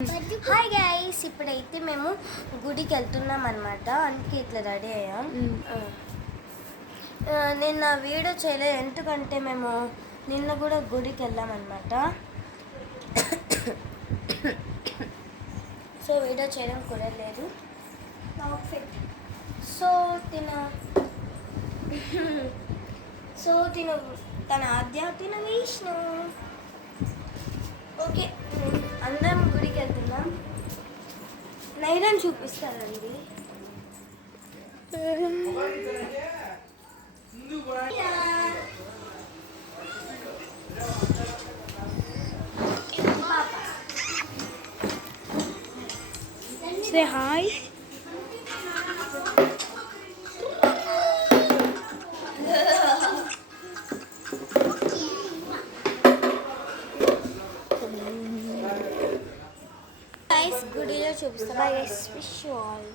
Hi guys, ఇప్పుడైతే మేము గుడికి వెళ్తున్నాం అనమాట. అందుకే ఇట్లా రెడీ అయ్యాం. నేను నా వీడియో చేయలేదు ఎందుకంటే మేము నిన్న కూడా గుడికి వెళ్ళామన్నమాట. సో వీడియో చేయడం కుదరలేదు. సో తన ఆద్య తిన విష్ణు. ఓకే, అందరం గుడికి వెళ్తున్నాం. నైరాన్ చూపిస్తారండి. Say hi. గైస్, గుడిలో చూపిస్తాం. Bye guys, wish you all.